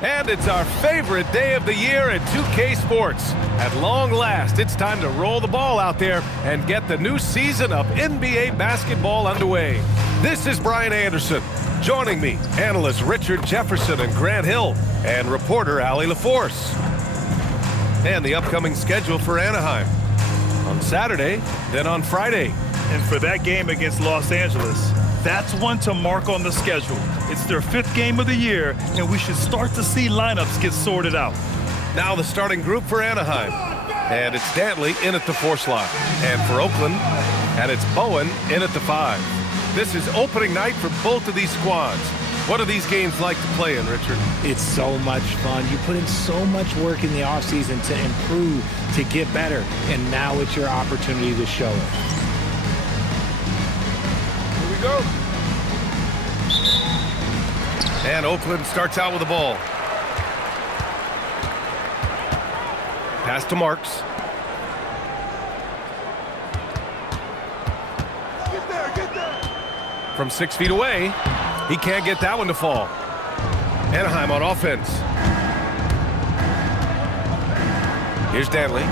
And it's our favorite day of the year at 2K Sports. At long last, it's time to roll the ball out there and get the new season of NBA basketball underway. This is Brian Anderson. Joining me, analysts Richard Jefferson and Grant Hill, and reporter Allie LaForce. And the upcoming schedule for Anaheim. On Saturday, then on Friday. And for that game against Los Angeles, that's one to mark on the schedule. It's their 5th game of the year, and we should start to see lineups get sorted out. Now the starting group for Anaheim. And it's Dantley in at the 4 slot. And for Oakland, and it's Bowen in at the 5. This is opening night for both of these squads. What are these games like to play in, Richard? It's so much fun. You put in so much work in the offseason to improve, to get better, and now it's your opportunity to show it. Here we go. And Oakland starts out with the ball. Pass to Marks. Get there. From 6 feet away, he can't get that one to fall. Anaheim on offense. Here's Dantley.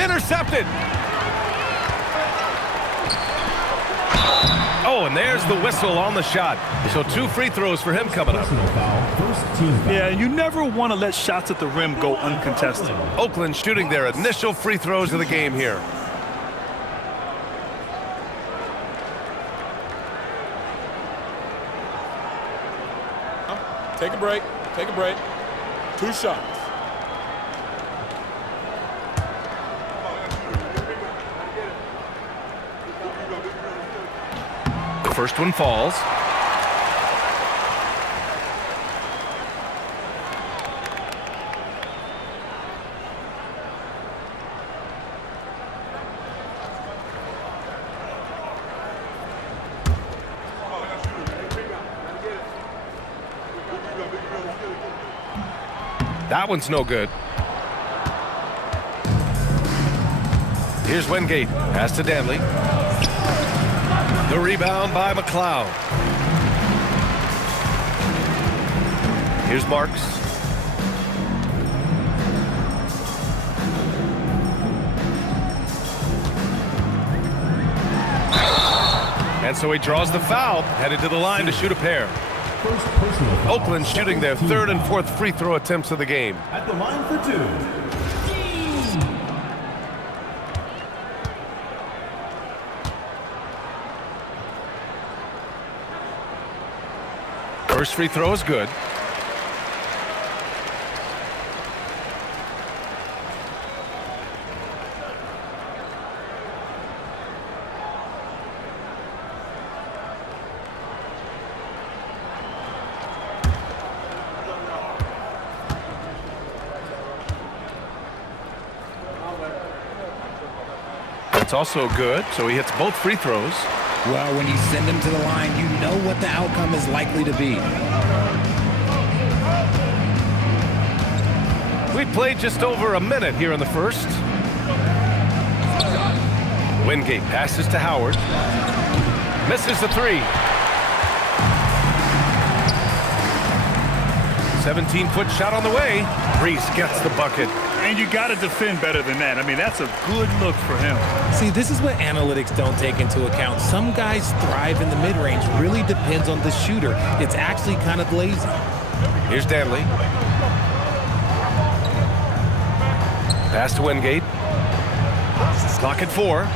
Intercepted. Oh, and there's the whistle on the shot. So 2 free throws for him coming up. Yeah, you never want to let shots at the rim go uncontested. Oakland shooting their initial free throws of the game here. Take a break. Take a break. 2 shots. The first one falls. That one's no good. Here's Wingate. Pass to Dantley. The rebound by McLeod. Here's Marks. And so he draws the foul, headed to the line to shoot a pair. Oakland shooting their 3rd and 4th free throw attempts of the game. At the line for 2. First free throw is good. That's also good, so he hits both free throws. Well, when you send them to the line, you know what the outcome is likely to be. We played just over a minute here in the first. Wingate passes to Howard. Misses the 3. 17-foot shot on the way. Reese gets the bucket. And you got to defend better than that. I mean, that's a good look for him. See, this is what analytics don't take into account. Some guys thrive in the mid-range. Really depends on the shooter. It's actually kind of lazy. Here's Dantley. Pass to Wingate. Clock at 4.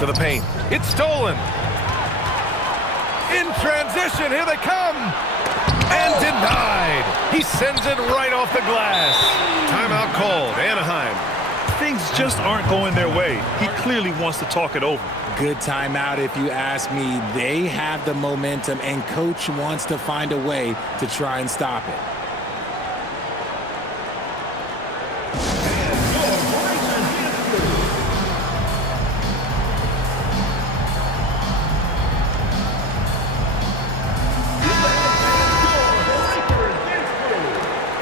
To the paint. It's stolen. In transition, here they come. And denied. He sends it right off the glass. Timeout called. Anaheim. Things just aren't going their way. He clearly wants to talk it over. Good timeout if you ask me. They have the momentum, and coach wants to find a way to try and stop it.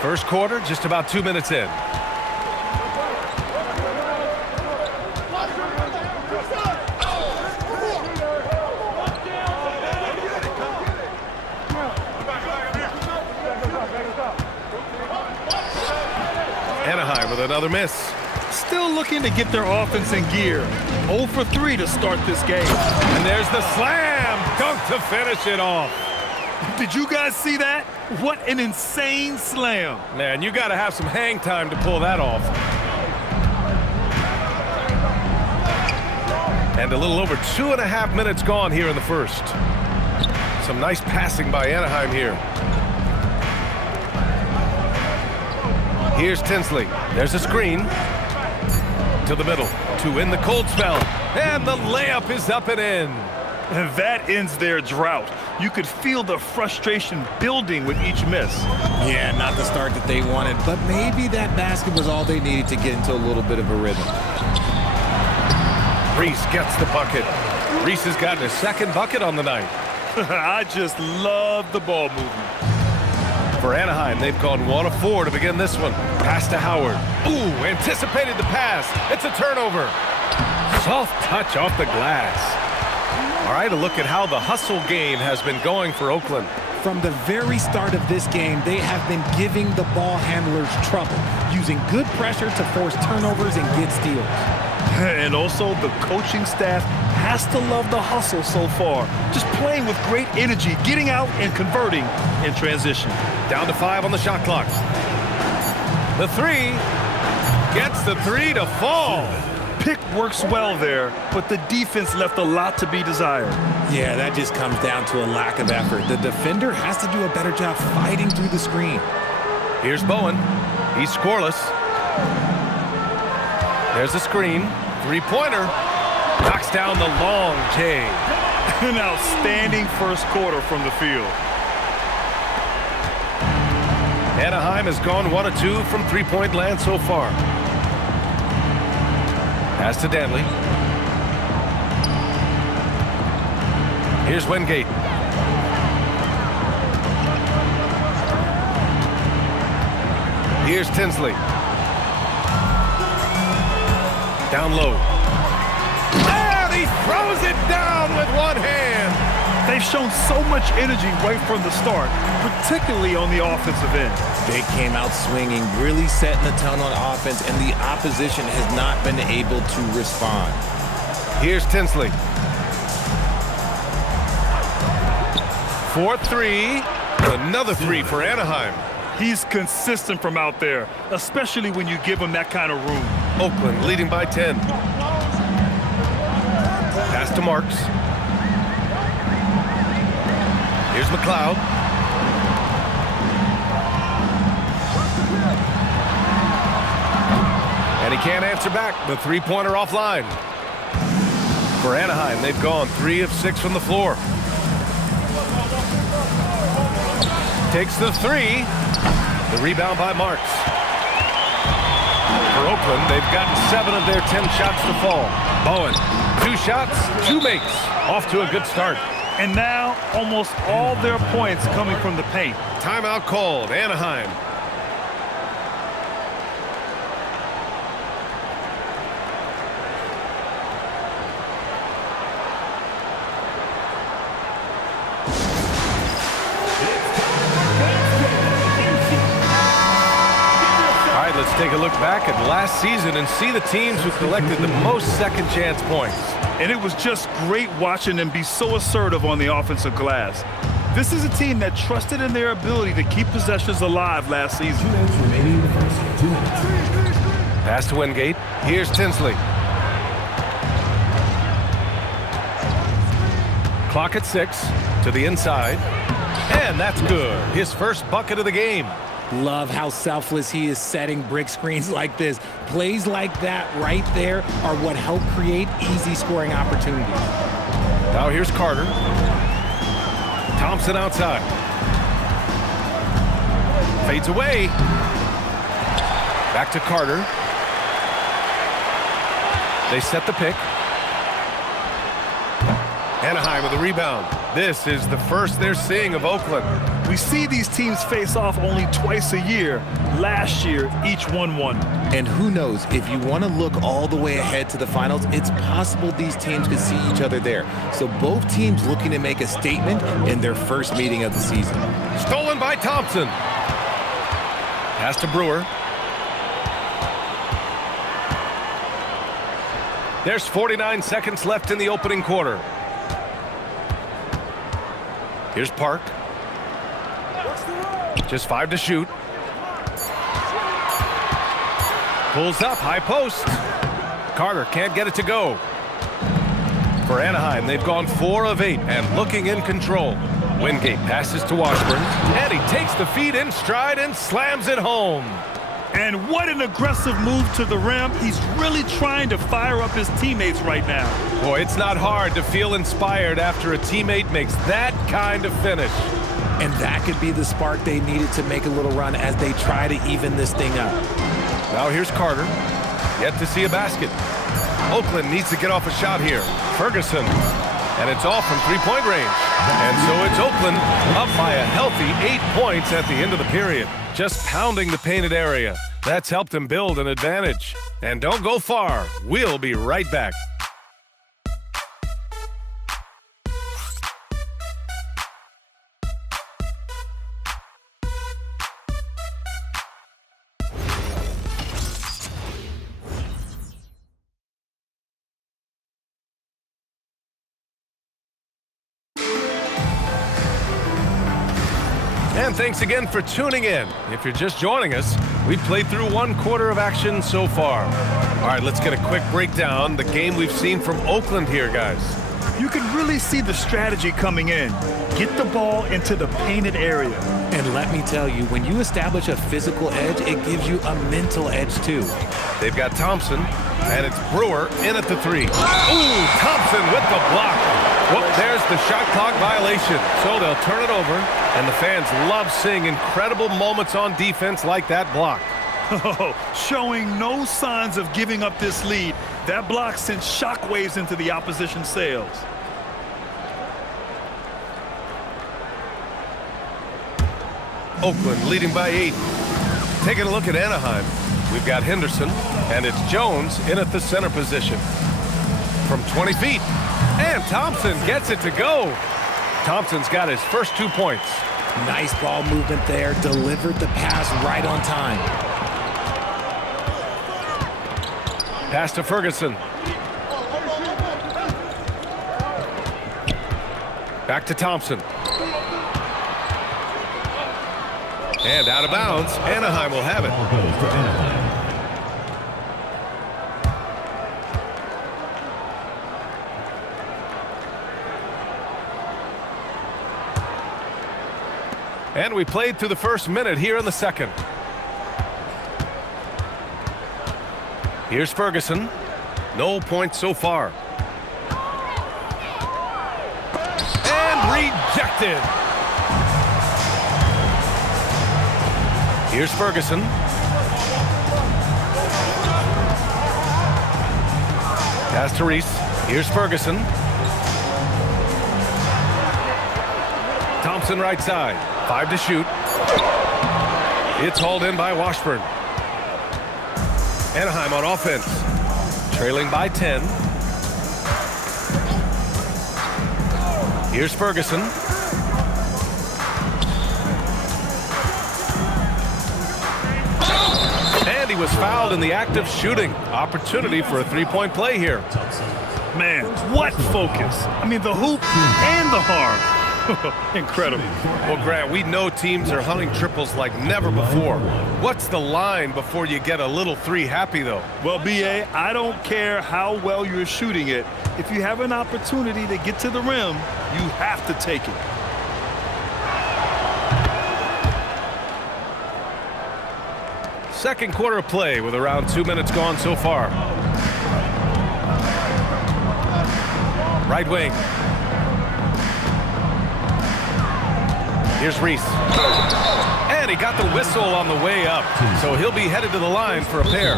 First quarter, just about 2 minutes in. with another miss. Still looking to get their offense in gear. 0 for 3 to start this game. And there's the slam dunk to finish it off. Did you guys see that? What an insane slam. Man, you got to have some hang time to pull that off. And a little over 2.5 minutes gone here in the first. Some nice passing by Anaheim here. Here's Tinsley. There's a screen. To the middle. To win the cold spell. And the layup is up and in. And that ends their drought. You could feel the frustration building with each miss. Yeah, not the start that they wanted, but maybe that basket was all they needed to get into a little bit of a rhythm. Reese gets the bucket. Reese has gotten his second bucket on the night. I just love the ball movement. For Anaheim, they've gone 1 of 4 to begin this one. Pass to Howard. Ooh, anticipated the pass. It's a turnover. Soft touch off the glass. All right, a look at how the hustle game has been going for Oakland. From the very start of this game, they have been giving the ball handlers trouble, using good pressure to force turnovers and get steals. And also, the coaching staff has to love the hustle so far. Just playing with great energy, getting out and converting in transition. Down to 5 on the shot clock. The 3 gets the 3 to fall. Pick works well there, but the defense left a lot to be desired. Yeah, that just comes down to a lack of effort. The defender has to do a better job fighting through the screen. Here's Bowen. He's scoreless. There's a screen. 3-pointer. Knocks down the long J. An outstanding first quarter from the field. Anaheim has gone 1 of 2 from three-point land so far. Pass to Danley. Here's Wingate. Here's Tinsley. Down low. And he throws it down with one hand. They've shown so much energy right from the start, particularly on the offensive end. They came out swinging, really setting the tone on offense, and the opposition has not been able to respond. Here's Tinsley. 4-3. Another 3 for Anaheim. He's consistent from out there, especially when you give him that kind of room. Oakland leading by 10. Pass to Marks. Here's McLeod. And he can't answer back. The three-pointer offline. For Anaheim, they've gone 3 of 6 from the floor. Takes the 3. The rebound by Marks. For Oakland, they've gotten 7 of their 10 shots to fall. Bowen, 2 shots, 2 makes. Off to a good start. And now, almost all their points coming from the paint. Timeout called, Anaheim. Let's take a look back at last season and see the teams who collected the most second chance points. And it was just great watching them be so assertive on the offensive glass. This is a team that trusted in their ability to keep possessions alive last season. 2 minutes remaining in the first. 2 minutes. Pass to Wingate. Here's Tinsley. Clock at 6 to the inside. And that's good. His first bucket of the game. Love how selfless he is setting brick screens like this. Plays like that right there are what help create easy scoring opportunities. Now here's Carter. Thompson outside. Fades away. Back to Carter. They set the pick. Anaheim with the rebound. This is the first they're seeing of Oakland. We see these teams face off only twice a year. Last year, each won 1. And who knows, if you want to look all the way ahead to the finals, it's possible these teams could see each other there. So both teams looking to make a statement in their first meeting of the season. Stolen by Thompson. Pass to Brewer. There's 49 seconds left in the opening quarter. Here's Park. Just 5 to shoot. Pulls up, high post. Carter can't get it to go. For Anaheim, they've gone 4 of 8 and looking in control. Wingate passes to Washburn, and he takes the feed in stride and slams it home. And what an aggressive move to the rim. He's really trying to fire up his teammates right now. Boy, it's not hard to feel inspired after a teammate makes that kind of finish. And that could be the spark they needed to make a little run as they try to even this thing up. Now here's Carter. Yet to see a basket. Oakland needs to get off a shot here. Ferguson. And it's off from three-point range. And so it's Oakland up by a healthy 8 points at the end of the period. Just pounding the painted area. That's helped them build an advantage. And don't go far. We'll be right back. And thanks again for tuning in. If you're just joining us, we've played through 1 quarter of action so far. All right, let's get a quick breakdown. The game we've seen from Oakland here, guys. You can really see the strategy coming in. Get the ball into the painted area. And let me tell you, when you establish a physical edge, it gives you a mental edge too. They've got Thompson, and it's Brewer in at the 3. Ooh, Thompson with the block. Well, there's the shot clock violation. So they'll turn it over, and the fans love seeing incredible moments on defense like that block. Showing no signs of giving up this lead. That block sent shockwaves into the opposition sails. Oakland leading by 8. Taking a look at Anaheim, we've got Henderson, and it's Jones in at the center position. From 20 feet, and Thompson gets it to go. Thompson's got his first 2 points. Nice ball movement there, delivered the pass right on time. Pass to Ferguson. Back to Thompson. And out of bounds, Anaheim will have it. Ball goes to Anaheim. And we played through the first minute here in the second. Here's Ferguson. No points so far. And rejected. Here's Ferguson. Pass to Reese. Here's Ferguson. Thompson right side. 5 to shoot. It's hauled in by Washburn. Anaheim on offense. Trailing by 10. Here's Ferguson. And he was fouled in the act of shooting. Opportunity for a three-point play here. Man, what focus. I mean, the hoop and the harm. Incredible. Well, Grant, we know teams are hunting triples like never before. What's the line before you get a little 3 happy, though? Well, B.A., I don't care how well you're shooting it. If you have an opportunity to get to the rim, you have to take it. Second quarter of play with around 2 minutes gone so far. Right wing. Here's Reese. And he got the whistle on the way up. So he'll be headed to the line for a pair.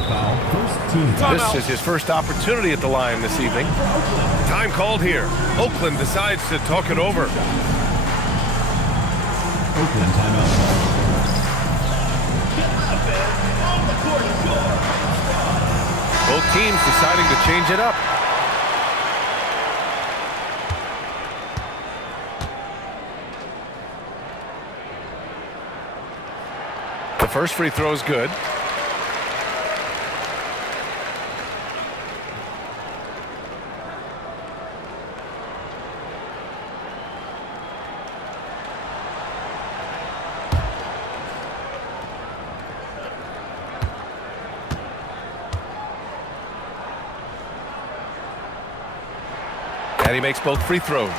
This is his first opportunity at the line this evening. Time called here. Oakland decides to talk it over. Oakland timeout. Both teams deciding to change it up. The first free throw is good. And he makes both free throws.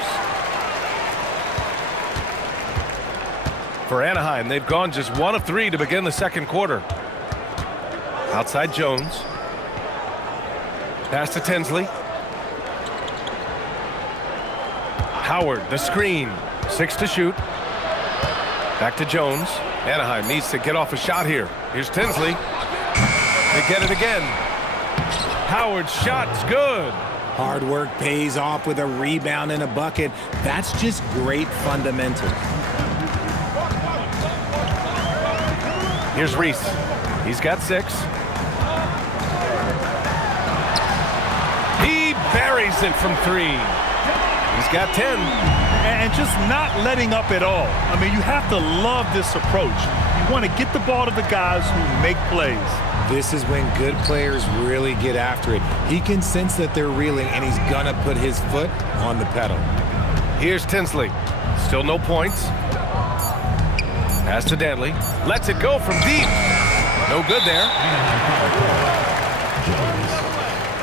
For Anaheim, they've gone just 1 of 3 to begin the second quarter. Outside Jones. Pass to Tinsley. Howard, the screen. 6 to shoot. Back to Jones. Anaheim needs to get off a shot here. Here's Tinsley. They get it again. Howard's shot's good. Hard work pays off with a rebound and a bucket. That's just great fundamentals. Here's Reese. He's got 6. He buries it from 3. He's got 10. And just not letting up at all. I mean, you have to love this approach. You want to get the ball to the guys who make plays. This is when good players really get after it. He can sense that they're reeling, and he's going to put his foot on the pedal. Here's Tinsley. Still no points. Pass to Danley. Lets it go from deep. No good there. Jones.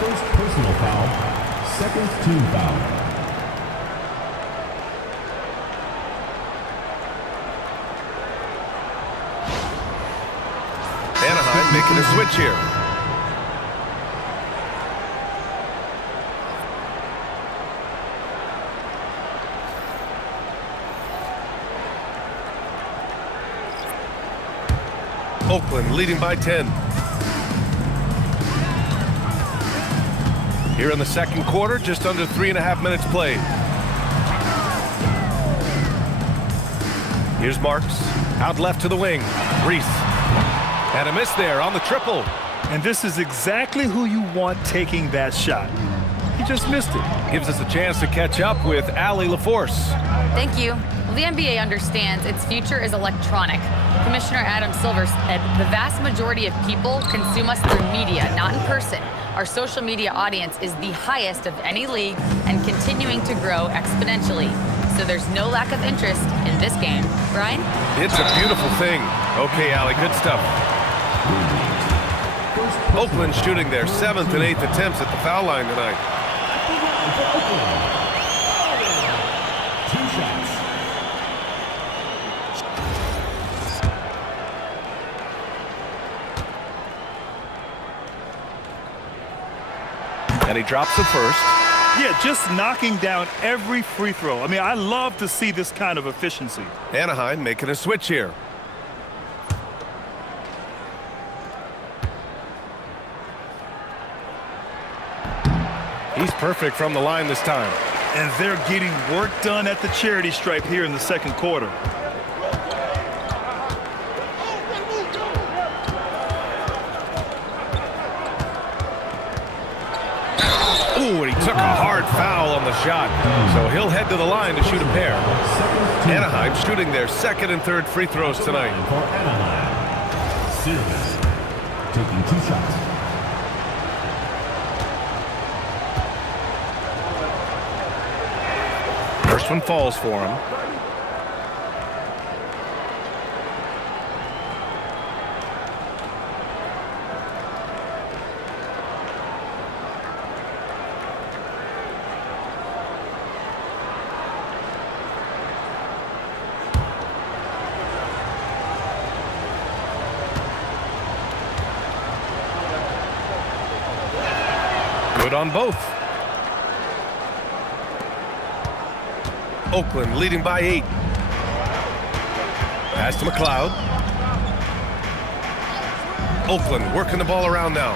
First personal foul. Second team foul. Anaheim making a switch here. Oakland leading by 10. Here in the second quarter, just under 3.5 minutes played. Here's Marks. Out left to the wing. Reese. And a miss there on the triple. And this is exactly who you want taking that shot. He just missed it. Gives us a chance to catch up with Allie LaForce. Thank you. Well, the NBA understands its future is electronic. Commissioner Adam Silver said the vast majority of people consume us through media, not in person. Our social media audience is the highest of any league and continuing to grow exponentially. So there's no lack of interest in this game. Brian? It's a beautiful thing. Okay, Allie, good stuff. Oakland shooting their 7th and 8th attempts at the foul line tonight. 2 shots. And he drops the first. Yeah, just knocking down every free throw. I mean, I love to see this kind of efficiency. Anaheim making a switch here. He's perfect from the line this time. And they're getting work done at the charity stripe here in the second quarter. Ooh, and he took a hard foul on the shot. So he'll head to the line to shoot a pair. Anaheim shooting their 2nd and 3rd free throws tonight. For Anaheim. Series. Taking 2 shots. First one falls for him. Good on both. Oakland leading by 8. Pass to McLeod. Oakland working the ball around now.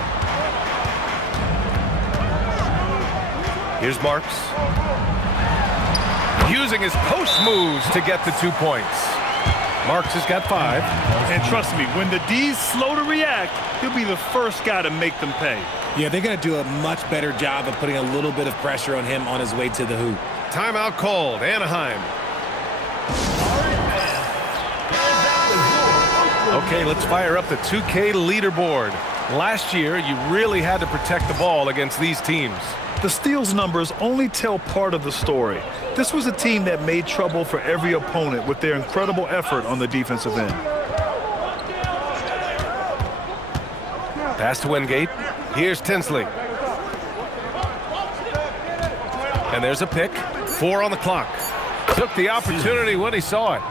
Here's Marks. Using his post moves to get the 2 points. Marks has got 5. And trust me, when the D's slow to react, he'll be the first guy to make them pay. Yeah, they're going to do a much better job of putting a little bit of pressure on him on his way to the hoop. Timeout called. Anaheim. Okay, let's fire up the 2K leaderboard. Last year, you really had to protect the ball against these teams. The steals numbers only tell part of the story. This was a team that made trouble for every opponent with their incredible effort on the defensive end. Pass to Wingate. Here's Tinsley. And And there's a pick. 4 on the clock. Took the opportunity when he saw it.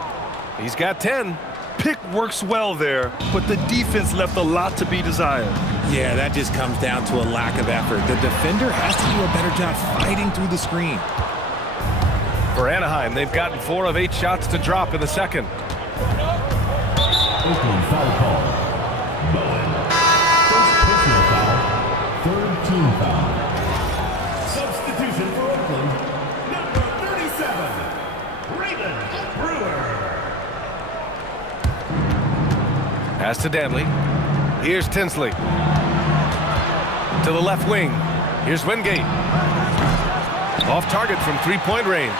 He's got 10. Pick works well there, but the defense left a lot to be desired. Yeah, that just comes down to a lack of effort. The defender has to do a better job fighting through the screen. For Anaheim, they've gotten 4 of 8 shots to drop in the second. Oakland foul call. Bowen. First personal foul. Third team foul. Substitution for Oakland. Number 37. Raven Brewer. Pass to Danley. Here's Tinsley. To the left wing. Here's Wingate. Off target from three-point range.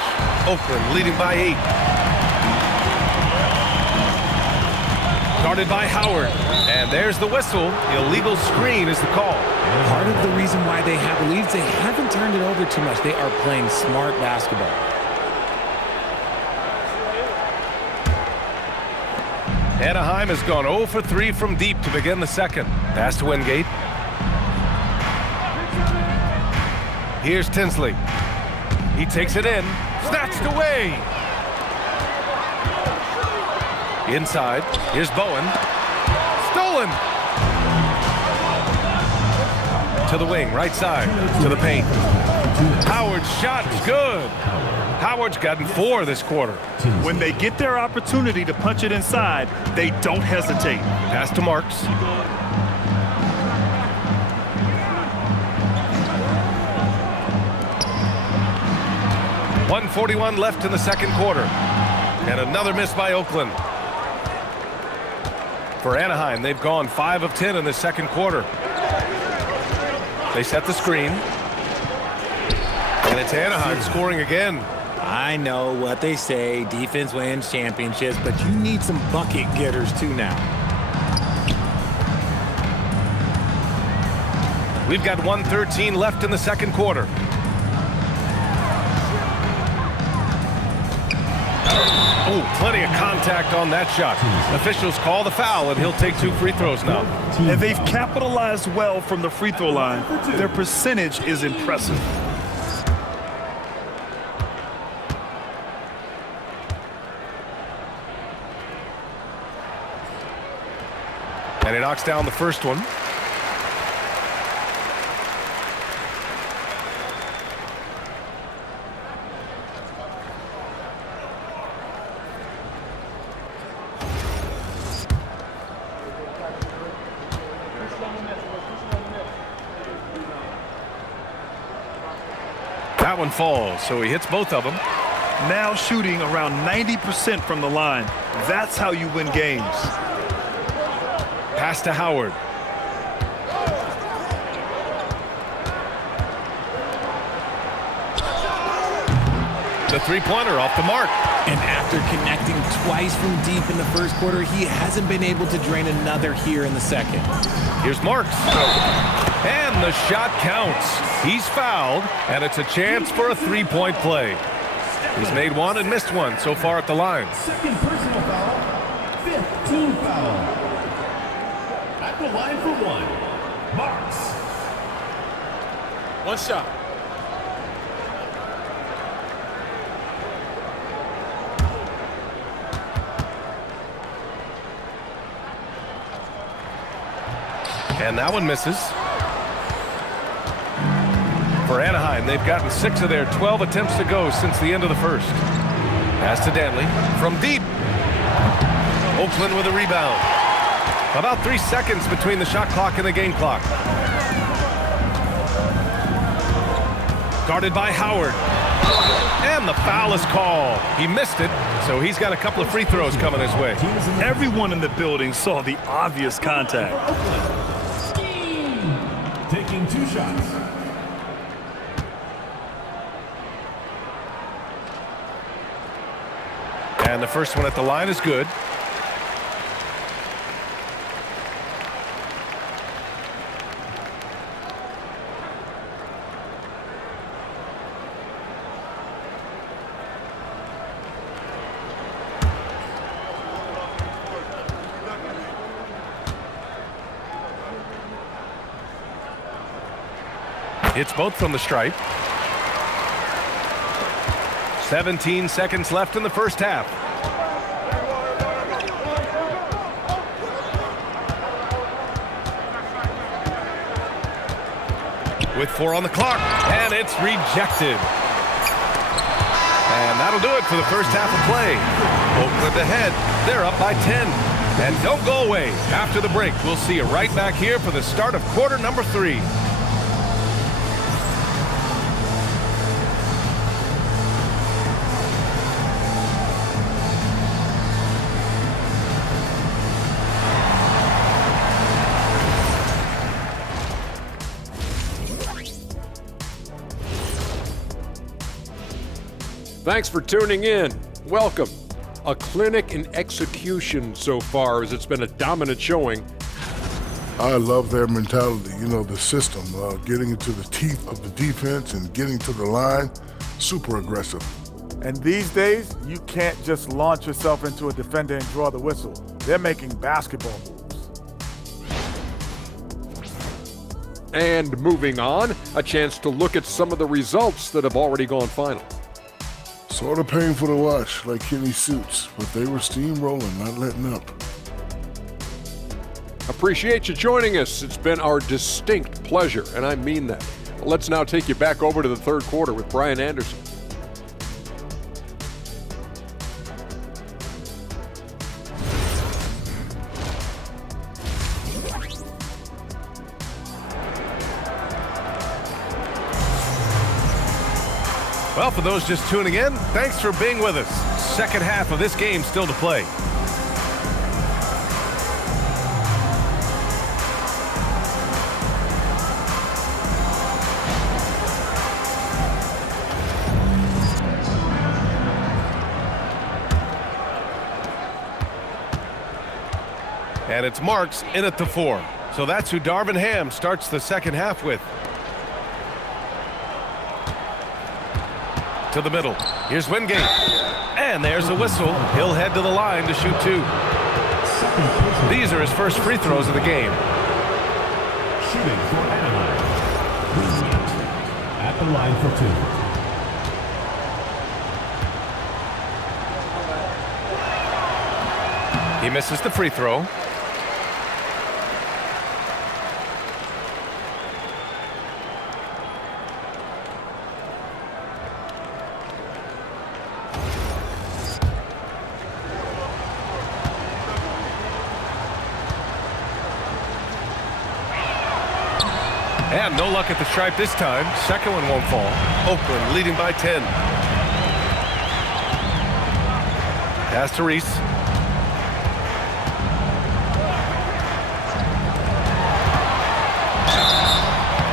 Oakland leading by 8. Guarded by Howard. And there's the whistle. The illegal screen is the call. Part of the reason why they have leads, they haven't turned it over too much. They are playing smart basketball. Anaheim has gone 0 for 3 from deep to begin the second. Pass to Wingate. Here's Tinsley. He takes it in. Snatched away. Inside. Here's Bowen. Stolen. To the wing, right side. To the paint. Howard's shot is good. Howard's gotten 4 this quarter. When they get their opportunity to punch it inside, they don't hesitate. Pass to Marks. .141 left in the second quarter. And another miss by Oakland. For Anaheim, they've gone 5 of 10 in the second quarter. They set the screen. And it's Anaheim scoring again. I know what they say, defense wins championships, but you need some bucket getters too now. We've got 1:13 left in the second quarter. Oh, plenty of contact on that shot. Officials call the foul, and he'll take 2 free throws now. And they've capitalized well from the free throw line. Their percentage is impressive. And he knocks down the first one. That one falls, so he hits both of them. Now shooting around 90% from the line. That's how you win games. Pass to Howard. The three-pointer off the mark. And after connecting twice from deep in the first quarter, he hasn't been able to drain another here in the second. Here's Marks. And the shot counts. He's fouled, and it's a chance for a three-point play. He's made 1 and missed 1 so far at the line. Second personal foul. 5th team foul. At the line for 1. Marks. 1 shot. And that one misses. For Anaheim, they've gotten 6 of their 12 attempts to go since the end of the first. Pass to Danley from deep. Oakland with a rebound. About 3 seconds between the shot clock and the game clock. Guarded by Howard. And the foul is called. He missed it, so he's got a couple of free throws coming his way. Everyone in the building saw the obvious contact. Taking 2 shots. And the first one at the line is good. Hits both from the stripe. 17 seconds left in the first half. With 4 on the clock, and it's rejected. And that'll do it for the first half of play. Oakland ahead. They're up by 10. And don't go away. After the break, we'll see you right back here for the start of quarter number 3. Thanks for tuning in. Welcome. A clinic in execution so far, as it's been a dominant showing. I love their mentality, the system, getting into the teeth of the defense and getting to the line, super aggressive. And these days, you can't just launch yourself into a defender and draw the whistle. They're making basketball moves. And moving on, a chance to look at some of the results that have already gone final. Sort of painful to watch, like Kenny Suits, but they were steamrolling, not letting up. Appreciate you joining us. It's been our distinct pleasure, and I mean that. Let's now take you back over to the third quarter with Brian Anderson. Well, for those just tuning in, thanks for being with us. Second half of this game still to play. And it's Marks in at the 4. So that's who Darvin Ham starts the second half with. To the middle. Here's Wingate. And there's a whistle. He'll head to the line to shoot 2. These are his first free throws of the game. Shooting for Anaheim. Wingate at the line for 2. He misses the free throw. And no luck at the stripe this time. Second one won't fall. Oakland leading by 10. Pass to Reese.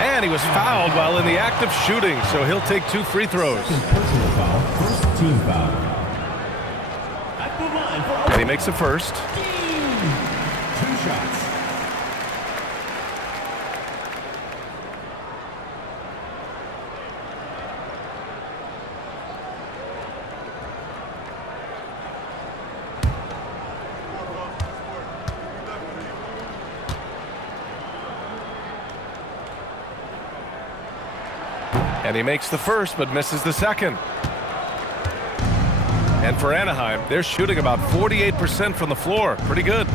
And he was fouled while in the act of shooting, so he'll take 2 free throws. Personal foul, first team foul. At the line for And he makes the first. 2 shots. And he makes the first, but misses the second. And for Anaheim, they're shooting about 48% from the floor. Pretty good.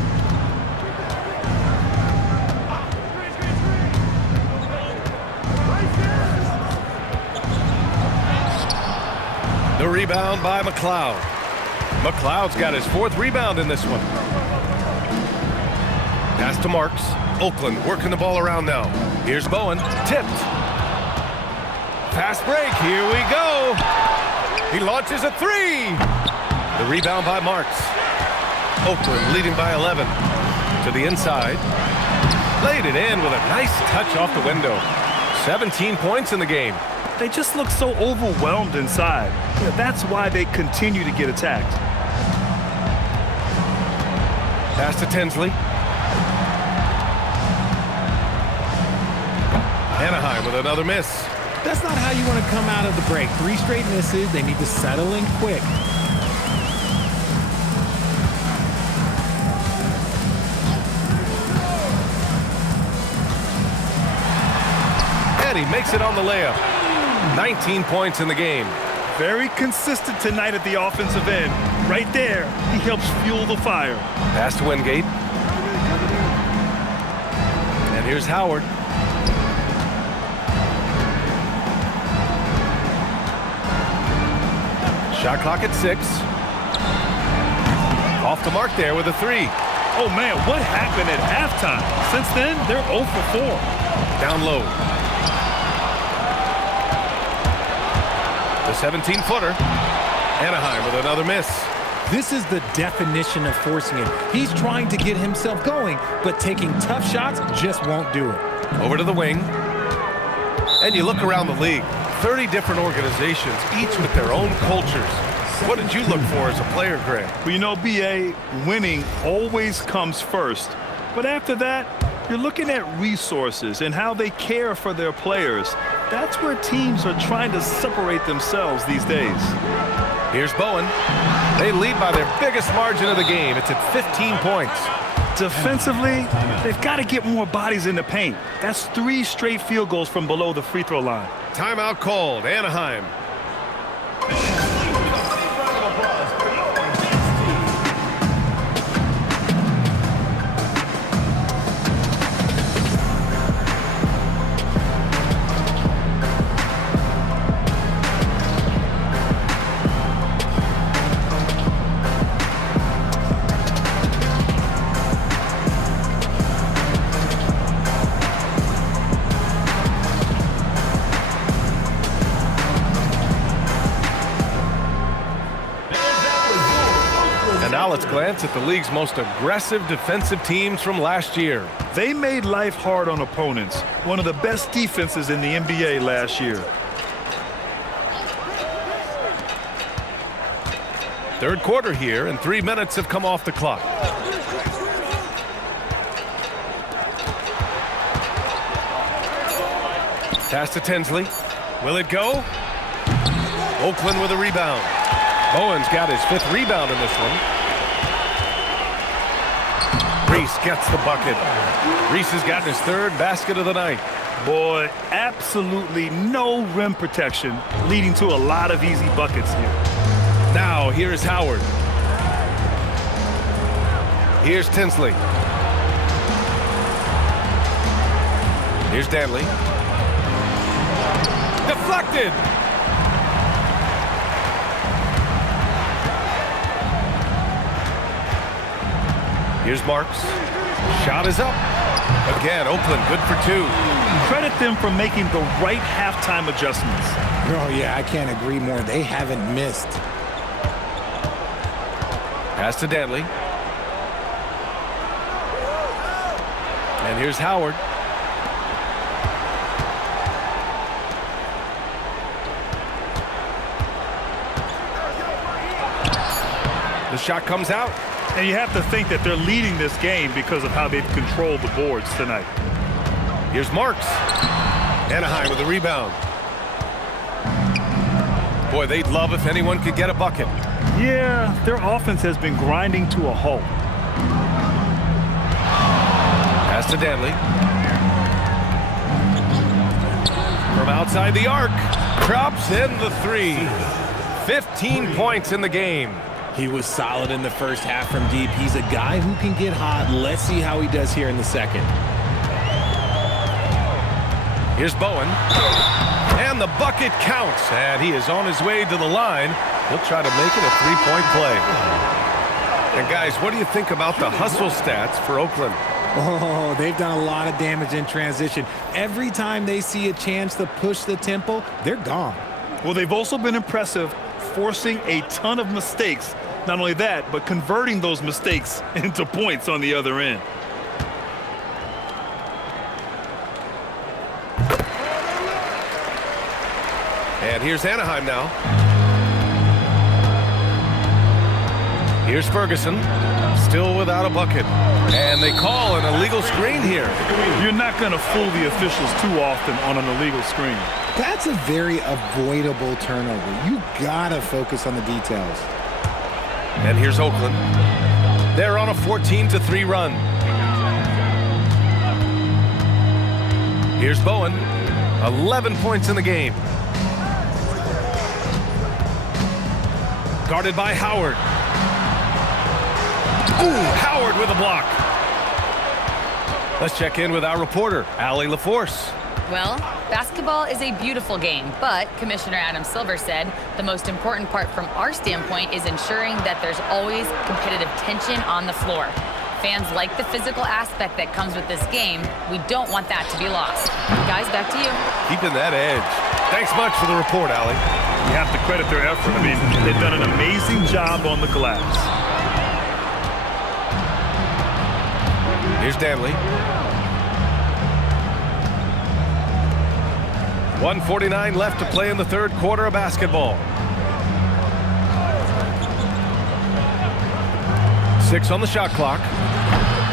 The rebound by McLeod. McLeod's got his 4th rebound in this one. Pass to Marks. Oakland working the ball around now. Here's Bowen. Tipped. Fast break, here we go. He launches a 3. The rebound by Marks. Oakland leading by 11. To the inside. Laid it in with a nice touch off the window. 17 points in the game. They just look so overwhelmed inside. That's why they continue to get attacked. Pass to Tinsley. Anaheim with another miss. That's not how you want to come out of the break. 3 straight misses. They need to settle in quick. And he makes it on the layup. 19 points in the game. Very consistent tonight at the offensive end. Right there, he helps fuel the fire. Pass to Wingate. And here's Howard. Shot clock at 6. Off the mark there with a 3. Oh, man, what happened at halftime? Since then, they're 0 for 4. Down low. The 17-footer. Anaheim with another miss. This is the definition of forcing it. He's trying to get himself going, but taking tough shots just won't do it. Over to the wing. And you look around the league. 30 different organizations, each with their own cultures. What did you look for as a player, Greg? Well, you know, B.A., winning always comes first. But after that, you're looking at resources and how they care for their players. That's where teams are trying to separate themselves these days. Here's Bowen. They lead by their biggest margin of the game. It's at 15 points. Defensively, they've got to get more bodies in the paint. That's 3 straight field goals from below the free throw line. Timeout called. Anaheim. Now let's glance at the league's most aggressive defensive teams from last year. They made life hard on opponents. One of the best defenses in the NBA last year. Third quarter here, and 3 minutes have come off the clock. Pass to Tinsley. Will it go? Oakland with a rebound. Bowen's got his 5th rebound in this one. Reese gets the bucket. Reese has gotten his 3rd basket of the night. Boy, absolutely no rim protection, leading to a lot of easy buckets here. Now, here's Howard. Here's Tinsley. Here's Danley. Deflected! Here's Marks. Shot is up. Again, Oakland good for 2. Credit them for making the right halftime adjustments. Oh, yeah, I can't agree more. They haven't missed. Pass to Danley. And here's Howard. The shot comes out. And you have to think that they're leading this game because of how they've controlled the boards tonight. Here's Marks. Anaheim with the rebound. Boy, they'd love if anyone could get a bucket. Yeah, their offense has been grinding to a halt. Pass to Danley. From outside the arc. Drops in the 3. 15 points in the game. He was solid in the first half from deep. He's a guy who can get hot. Let's see how he does here in the second. Here's Bowen. And the bucket counts. And he is on his way to the line. He'll try to make it a 3-point play. And guys, what do you think about the hustle stats for Oakland? Oh, they've done a lot of damage in transition. Every time they see a chance to push the tempo, they're gone. Well, they've also been impressive, forcing a ton of mistakes. Not only that, but converting those mistakes into points on the other end. And here's Anaheim now. Here's Ferguson, still without a bucket. And they call an illegal screen here. You're not going to fool the officials too often on an illegal screen. That's a very avoidable turnover. You gotta focus on the details. And here's Oakland. They're on a 14-3 run. Here's Bowen. 11 points in the game. Guarded by Howard. Ooh, Howard with a block. Let's check in with our reporter, Allie LaForce. Well, basketball is a beautiful game, but Commissioner Adam Silver said the most important part from our standpoint is ensuring that there's always competitive tension on the floor. Fans like the physical aspect that comes with this game. We don't want that to be lost. Guys, back to you. Keeping that edge. Thanks much for the report, Allie. You have to credit their effort. I mean, they've done an amazing job on the glass. Here's Danley. 1:49 left to play in the third quarter of basketball. 6 on the shot clock.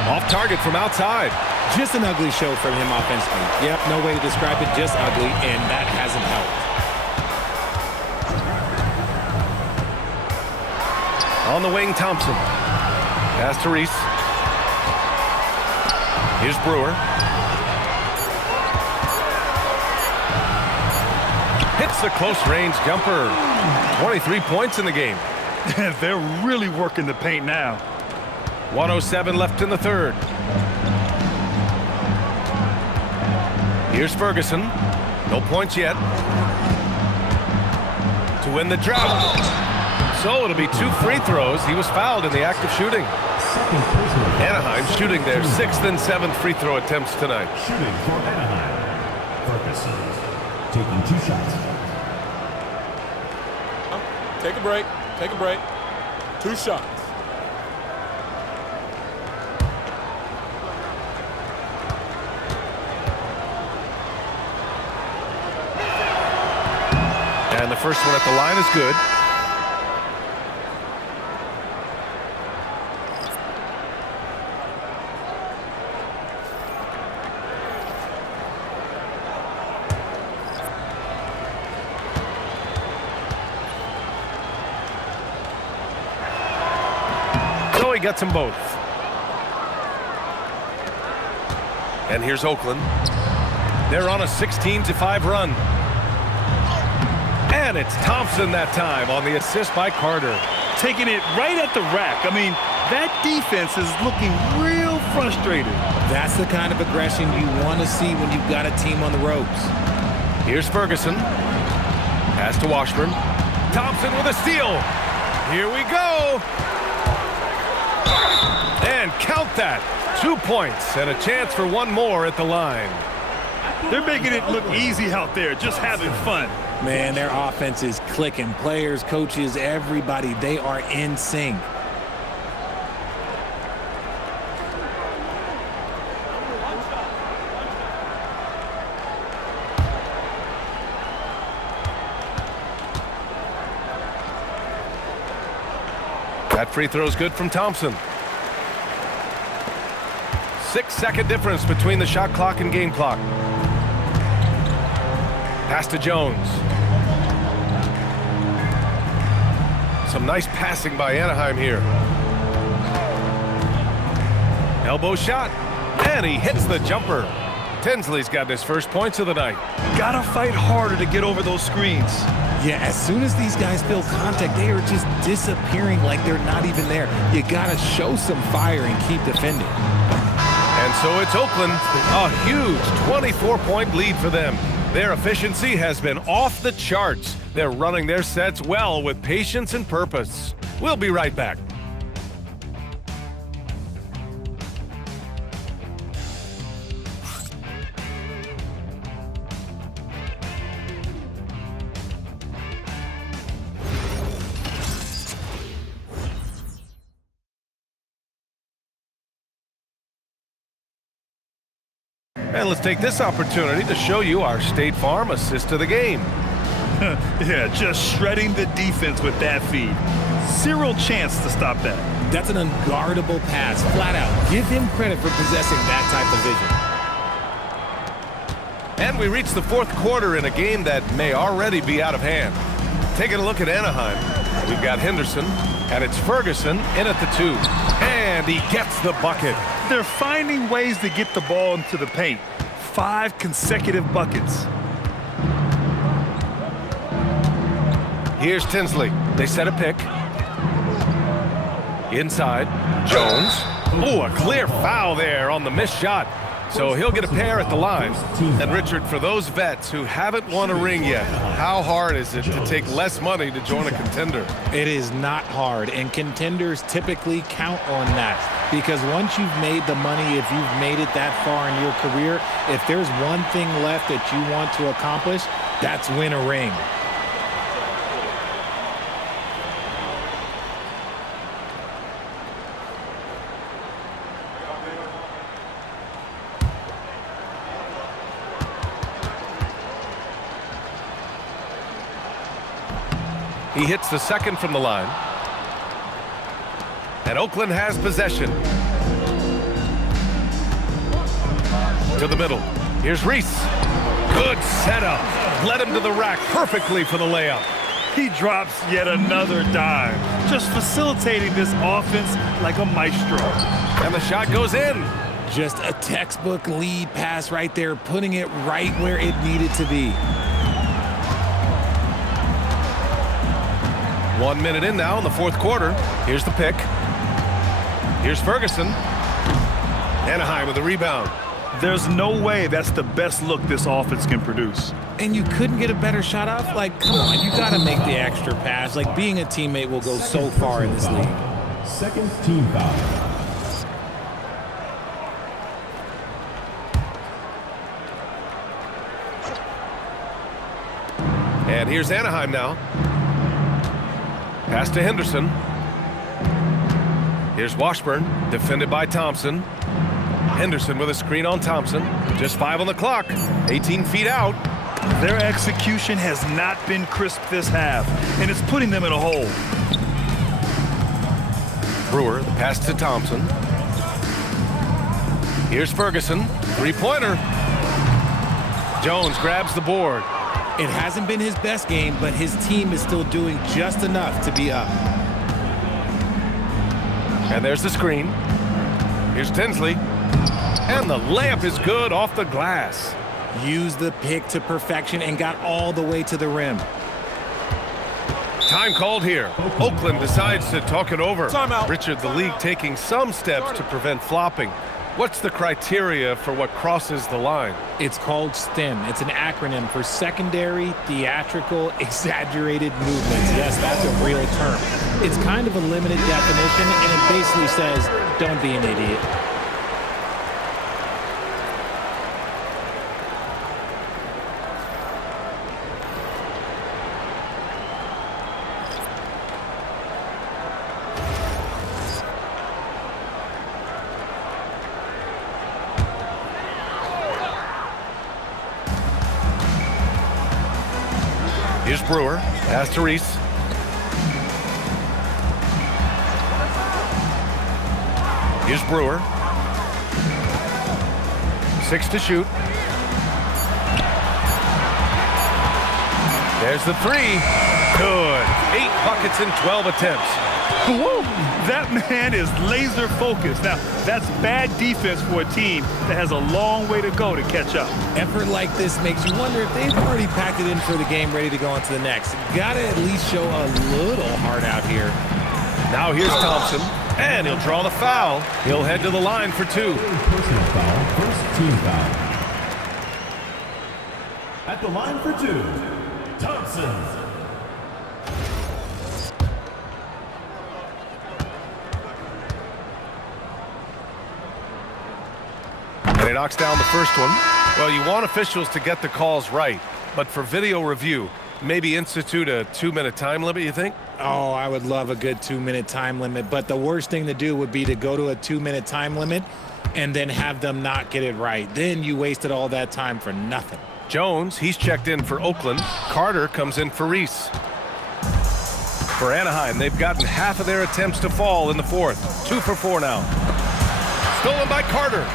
Off target from outside. Just an ugly show from him offensively. Yep, no way to describe it, just ugly, and that hasn't helped. On the wing, Thompson. Pass to Reese. Here's Brewer. Hits the close-range jumper. 23 points in the game. They're really working the paint now. 1:07 left in the third. Here's Ferguson. No points yet. To win the drought. So it'll be 2 free throws. He was fouled in the act of shooting. Anaheim shooting their 6th and 7th free throw attempts tonight. Shooting for Anaheim. Ferguson taking 2 shots. Take a break. Take a break. 2 shots. And the first one at the line is good. So he gets them both. And here's Oakland. They're on a 16-5 run. And it's Thompson that time on the assist by Carter. Taking it right at the rack. I mean, that defense is looking real frustrated. That's the kind of aggression you want to see when you've got a team on the ropes. Here's Ferguson. Pass to Washburn. Thompson with a steal. Here we go. And count that. 2 points and a chance for one more at the line. They're making it look easy out there, just having fun. Man, their offense is clicking. Players, coaches, everybody, they are in sync. That free throw is good from Thompson. 6-second difference between the shot clock and game clock. Pass to Jones. Some nice passing by Anaheim here. Elbow shot, and he hits the jumper. Tinsley's got his first points of the night. Gotta fight harder to get over those screens. Yeah, as soon as these guys feel contact, they are just disappearing like they're not even there. You gotta show some fire and keep defending. And so it's Oakland, a huge 24-point lead for them. Their efficiency has been off the charts. They're running their sets well with patience and purpose. We'll be right back. And let's take this opportunity to show you our State Farm assist of the game. Yeah, just shredding the defense with that feed. Zero chance to stop that. That's an unguardable pass, flat out. Give him credit for possessing that type of vision. And we reach the fourth quarter in a game that may already be out of hand. Taking a look at Anaheim, we've got Henderson, and it's Ferguson in at the 2. And he gets the bucket. They're finding ways to get the ball into the paint. 5 consecutive buckets. Here's Tinsley. They set a pick. Inside, Jones. Oh, a clear foul there on the missed shot. So he'll get a pair at the line. And Richard, for those vets who haven't won a ring yet, how hard is it to take less money to join a contender? It is not hard, and contenders typically count on that, because once you've made the money, if you've made it that far in your career, if there's one thing left that you want to accomplish, that's win a ring. He hits the second from the line. And Oakland has possession. To the middle. Here's Reese. Good setup. Led him to the rack perfectly for the layup. He drops yet another dime, just facilitating this offense like a maestro. And the shot goes in. Just a textbook lead pass right there, putting it right where it needed to be. 1 minute in now in the fourth quarter. Here's the pick. Here's Ferguson. Anaheim with the rebound. There's no way that's the best look this offense can produce. And you couldn't get a better shot off? Like, come on, you got to make the extra pass. Like, being a teammate will go so far in this league. Second team foul. And here's Anaheim now. Pass to Henderson. Here's Washburn, defended by Thompson. Henderson with a screen on Thompson. Just 5 on the clock. 18 feet out. Their execution has not been crisp this half, and it's putting them in a hole. Brewer, the pass to Thompson. Here's Ferguson. Three-pointer. Jones grabs the board. It hasn't been his best game, but his team is still doing just enough to be up. And there's the screen. Here's Tinsley. And the layup is good off the glass. Used the pick to perfection and got all the way to the rim. Time called here. Oakland decides to talk it over. Timeout. Richard, the league taking some steps to prevent flopping. What's the criteria for what crosses the line? It's called STEM. It's an acronym for secondary, theatrical, exaggerated movements. Yes, that's a real term. It's kind of a limited definition, and it basically says, don't be an idiot. Here's Brewer. Pass to Reese. Here's Brewer. 6 to shoot. There's the 3. Good. 8 buckets in 12 attempts. Whoa, that man is laser focused. Now, that's bad defense for a team that has a long way to go to catch up. Effort like this makes you wonder if they've already packed it in for the game, ready to go on to the next. Gotta at least show a little heart out here. Now here's Thompson, and he'll draw the foul. He'll head to the line for 2. Personal foul, first team foul. At the line for 2, Thompson. And he knocks down the first one. Well, you want officials to get the calls right, but for video review, maybe institute a 2-minute time limit, you think? Oh, I would love a good 2-minute time limit, but the worst thing to do would be to go to a 2-minute time limit and then have them not get it right. Then you wasted all that time for nothing. Jones, he's checked in for Oakland. Carter comes in for Reese. For Anaheim, they've gotten half of their attempts to fall in the fourth. 2 for 4 now. Stolen by Carter.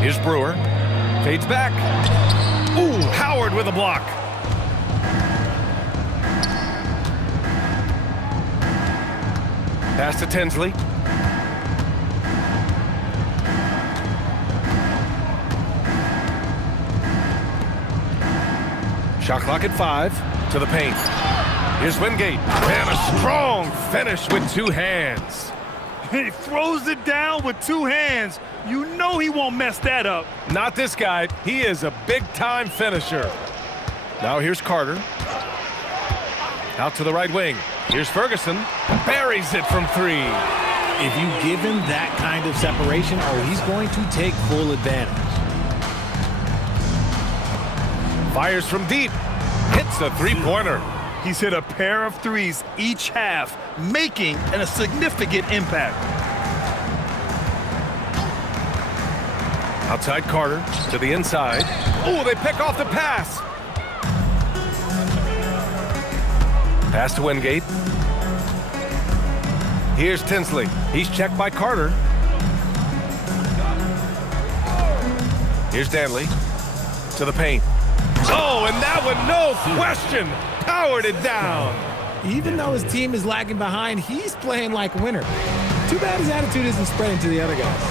Here's Brewer. Fades back. Ooh, Howard with a block. Pass to Tinsley. Shot clock at 5. To the paint. Here's Wingate. And a strong finish with two hands. He throws it down with two hands. You know he won't mess that up. Not this guy. He is a big-time finisher. Now here's Carter. Out to the right wing. Here's Ferguson. Buries it from three. If you give him that kind of separation, he's going to take full advantage. Fires from deep. Hits the three-pointer. He's hit a pair of threes each half, making a significant impact. Outside Carter to the inside. Oh, they pick off the pass. Pass to Wingate. Here's Tinsley. He's checked by Carter. Here's Danley to the paint. Oh, and that one, no question, powered it down. Even though his team is lagging behind, he's playing like a winner. Too bad his attitude isn't spreading to the other guys.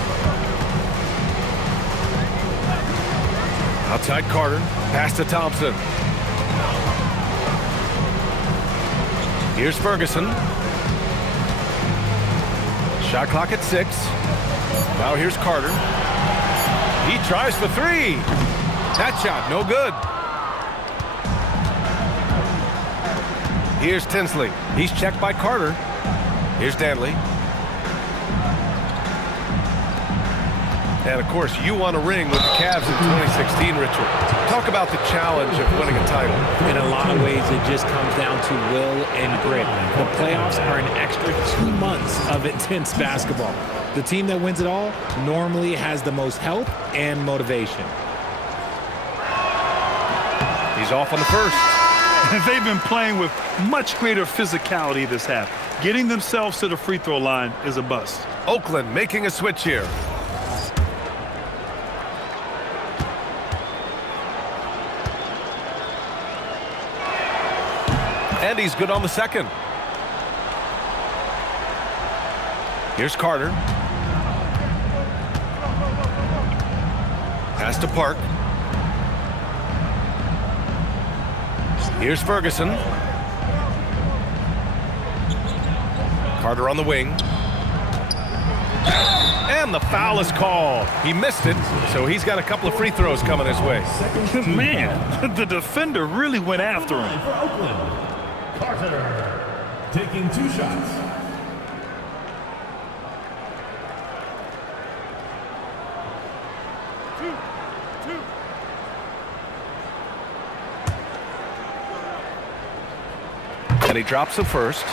Outside Carter, pass to Thompson. Here's Ferguson. Shot clock at 6. Now here's Carter. He tries for three. That shot, no good. Here's Tinsley. He's checked by Carter. Here's Danley. And, of course, you want a ring with the Cavs in 2016, Richard. Talk about the challenge of winning a title. In a lot of ways, it just comes down to will and grit. The playoffs are an extra 2 months of intense basketball. The team that wins it all normally has the most health and motivation. He's off on the first. They've been playing with much greater physicality this half. Getting themselves to the free throw line is a bust. Oakland making a switch here. And he's good on the second. Here's Carter. Pass to Park. Here's Ferguson. Carter on the wing. And the foul is called. He missed it, so he's got a couple of free throws coming his way. Man, the defender really went after him. For Oakland, Carter taking 2 shots. And he drops the first.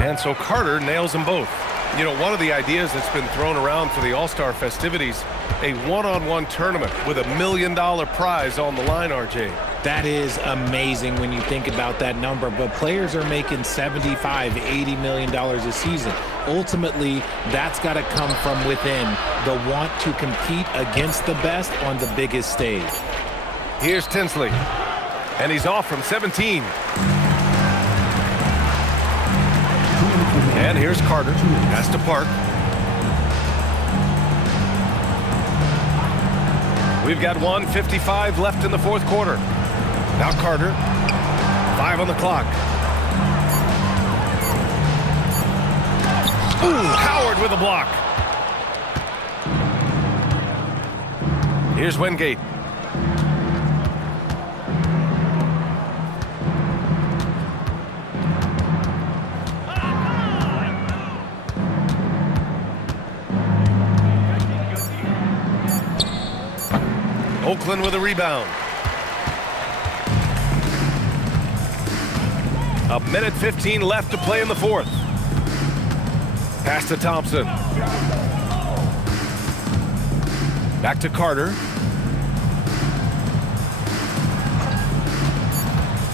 And so Carter nails them both. You know, one of the ideas that's been thrown around for the All-Star festivities, a one-on-one tournament with $1 million prize on the line, RJ. That is amazing when you think about that number, but players are making $75, $80 million a season. Ultimately, that's got to come from within, the want to compete against the best on the biggest stage. Here's Tinsley, and he's off from 17. And here's Carter, pass to Park. We've got 1:55 left in the fourth quarter. Now Carter, 5 on the clock. Ooh, Howard with a block. Here's Wingate. Oakland with a rebound. 1:15 left to play in the fourth. Pass to Thompson. Back to Carter.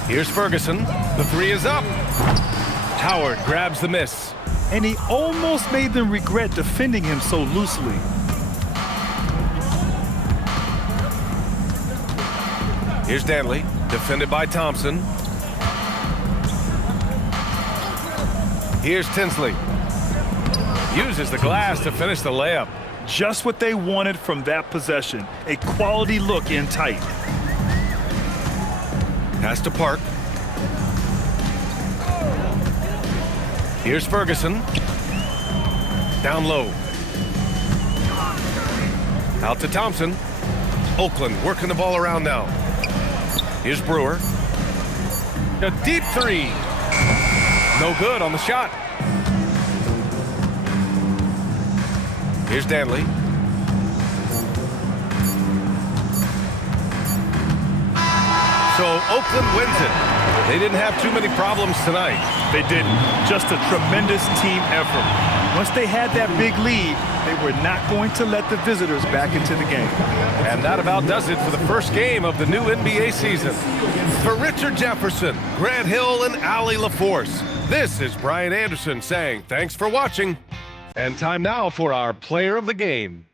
Here's Ferguson. The three is up. Howard grabs the miss. And he almost made them regret defending him so loosely. Here's Danley, defended by Thompson. Here's Tinsley. Uses the glass to finish the layup. Just what they wanted from that possession. A quality look in tight. Pass to Park. Here's Ferguson. Down low. Out to Thompson. Oakland working the ball around now. Here's Brewer. A deep three. No good on the shot. Here's Danley. So Oakland wins it. They didn't have too many problems tonight. They didn't. Just a tremendous team effort. Once they had that big lead, they were not going to let the visitors back into the game. And that about does it for the first game of the new NBA season. For Richard Jefferson, Grant Hill, and Allie LaForce, this is Brian Anderson saying thanks for watching. And time now for our player of the game.